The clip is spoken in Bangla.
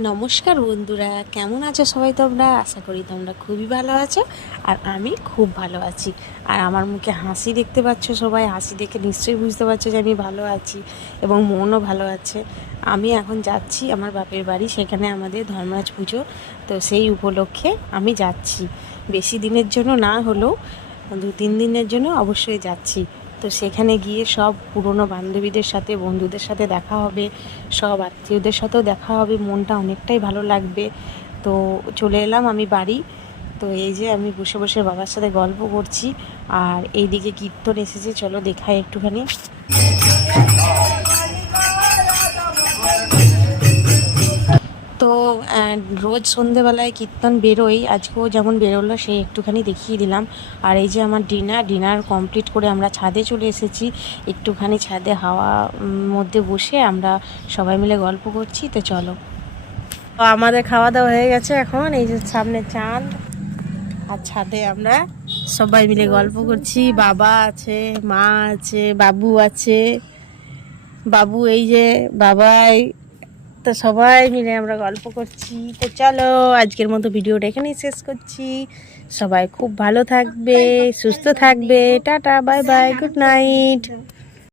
নমস্কার বন্ধুরা, কেমন আছো সবাই? তোমরা আশা করি তোমরা খুবই ভালো আছো আর আমি খুব ভালো আছি। আর আমার মুখে হাসি দেখতে পাচ্ছ, সবাই হাসি দেখে নিশ্চয়ই বুঝতে পারছো যে আমি ভালো আছি এবং মনও ভালো আছে। আমি এখন যাচ্ছি আমার বাপের বাড়ি, সেখানে আমাদের ধর্মরাজ পুজো, তো সেই উপলক্ষে আমি যাচ্ছি। বেশি দিনের জন্য না হলেও 2-3 দিনের জন্য অবশ্যই যাচ্ছি। তো সেখানে গিয়ে সব পুরনো বান্ধবীদের সাথে, বন্ধুদের সাথে দেখা হবে, সব আত্মীয়দের সাথেও দেখা হবে, মনটা অনেকটাই ভালো লাগবে। তো চলে এলাম আমি বাড়ি। তো এই যে আমি বসে বসে বাবার সাথে গল্প করছি, আর এইদিকে কীর্তন এসেছে, চলো দেখাই একটুখানি। তো রোজ সন্ধেবেলায় কীর্তন বেরোই, আজকেও যেমন বেরোলো সেই একটুখানি দেখিয়ে দিলাম। আর এই যে আমার ডিনার কমপ্লিট করে আমরা ছাদে চলে এসেছি। একটুখানি ছাদে হাওয়া মধ্যে বসে আমরা সবাই মিলে গল্প করছি। তো চলো, তো আমাদের খাওয়া দাওয়া হয়ে গেছে। এখন এই যে সামনে চাঁদ, আর ছাদে আমরা সবাই মিলে গল্প করছি। বাবা আছে, মা আছে, বাবু আছে। বাবু এই যে বাবাই, তো সবাই মিলে আমরা গল্প করছি। তো চলো, আজকের মতো ভিডিওটা এখানেই শেষ করছি। সবাই খুব ভালো থাকবে, সুস্থ থাকবে। Tata, bye bye, good night.